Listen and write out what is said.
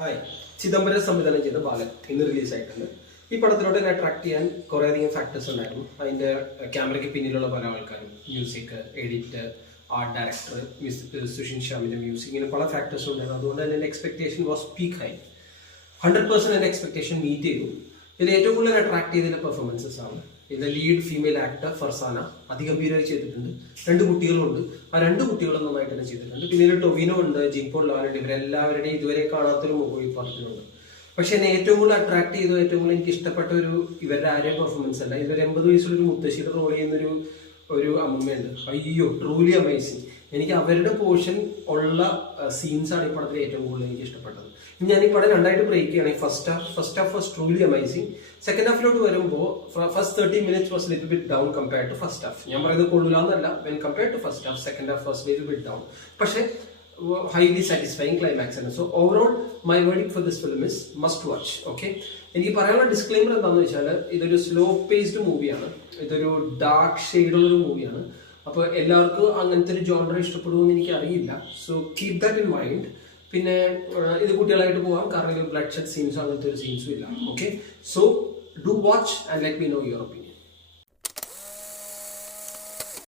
Hi, Chidambaram സംവിധാനം ചെയ്ത ബാലൻ ഇന്ന് റിലീസായിട്ടുണ്ട്. ഈ പടത്തിലോട്ട് എന്നെ അട്രാക്ട് ചെയ്യാൻ കുറേയധികം ഫാക്ടേഴ്സ് ഉണ്ടായിരുന്നു. അതിൻ്റെ ക്യാമറയ്ക്ക് പിന്നിലുള്ള പല ആൾക്കാരും, music, edit, art director, Sushin ശ്യാമിൻ്റെ മ്യൂസിക്, ഇങ്ങനെ പല ഫാക്ടേഴ്സും ഉണ്ടായിരുന്നു. അതുകൊണ്ട് തന്നെ എൻ്റെ എക്സ്പെക്ടേഷൻ വാസ് പീക്ക് ഹൈ. 100% എൻ്റെ എക്സ്പെക്ടേഷൻ മീറ്റ് ചെയ്തു. ഇതിൽ ഏറ്റവും കൂടുതൽ അട്രാക്ട് ചെയ്തതിൻ്റെ പെർഫോമൻസസ് ആണ്. ഇതിലെ ലീഡ് ഫീമെയിൽ ആക്ടർ ഫർസാന അതിഗംഭീരമായി ചെയ്തിട്ടുണ്ട്. 2 കുട്ടികളുണ്ട്. ആ 2 കുട്ടികളും നന്നായിട്ട് തന്നെ ചെയ്തിട്ടുണ്ട്. പിന്നീട് ടൊവിനോ ഉണ്ട്, ജിംപോൾ ലാലുണ്ട്. ഇവരെല്ലാവരുടെയും ഇതുവരെ കാണാത്തൊരു മുഖം ഈ പടത്തിലുണ്ട്. പക്ഷെ എന്നെ ഏറ്റവും കൂടുതൽ അട്രാക്ട് ചെയ്തു, ഏറ്റവും കൂടുതൽ എനിക്ക് ഇഷ്ടപ്പെട്ട ഇവരുടെ ആരെയും പെർഫോമൻസ് അല്ല. ഇതൊരു 80 വയസ്സുള്ളൊരു മുത്തശ്ശിയുടെ റോൾ ചെയ്യുന്നൊരു അമ്മയുണ്ട്. അയ്യോ, ട്രൂലി അമേസിങ്. എനിക്ക് അവരുടെ പോർഷൻ ഉള്ള സീൻസാണ് ഈ പടത്തിൽ ഏറ്റവും കൂടുതൽ എനിക്ക് ഇഷ്ടപ്പെട്ടത്. ഞാൻ ഈ പടം 2 ബ്രേക്ക് ചെയ്യണമെങ്കിൽ first half was truly amazing. Second ഹാഫിലോട്ട് വരുമ്പോൾ first 30 minutes was little bit down compared to first half. ഞാൻ പറയുന്നത് കൊള്ളില്ല എന്നല്ല. When compared to first half, second half was little bit down. പക്ഷേ highly satisfying climax ആണ്. So overall my verdict for this film is must watch. Okay, എനിക്ക് പറയാനുള്ള disclaimer എന്താണെന്ന് വെച്ചാൽ ഇതൊരു സ്ലോ പേസ്ഡ് മൂവിയാണ്. ഇതൊരു ഡാർക്ക് ഷെയ്ഡുള്ളൊരു മൂവിയാണ്. അപ്പോൾ എല്ലാവർക്കും അങ്ങനത്തെ ഒരു ജോണർ ഇഷ്ടപ്പെടുമെന്ന് എനിക്ക് അറിയില്ല. So keep that in mind. പിന്നെ ഇത് കുട്ടികളായിട്ട് പോകാം, കാരണം ബ്ലഡ് ഷെഡ് സീൻസോ അങ്ങനത്തെ ഒരു സീൻസും ഇല്ല. Okay, so do watch and let me no your opinion.